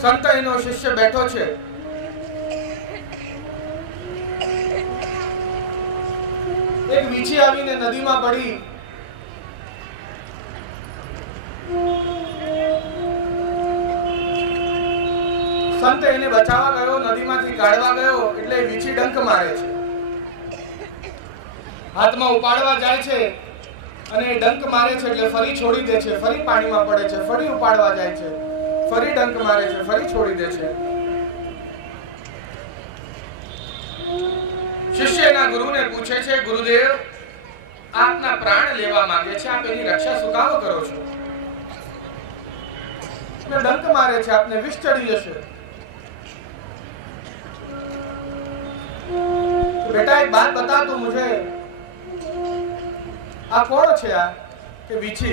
સંત એનો શિષ્ય બેઠો છે. એક વીછી આવીને નદીમાં પડી. સંત એને બચાવવા ગયો, નદીમાંથી કાઢવા ગયો એટલે વીછી ડંક મારે છે. હાથમાં ઉપાડવા જાય છે અને ડંક મારે છે એટલે ફરી છોડી દે છે. ફરી પાણીમાં પડે છે, ફરી ઉપાડવા જાય છે, ફરી ડંક મારે છે, ફરી છોડી દે છે. શિષ્ય એના ગુરુને પૂછે છે, ગુરુદેવ, આપના પ્રાણ લેવા માંગે છે, આપ એની રક્ષા શું કામ કરો છો? ડંક મારે છે, આપને વિષ ચડી જશે. बेटा एक बात बता तू मुझे, आ कौन है? आ के वीछी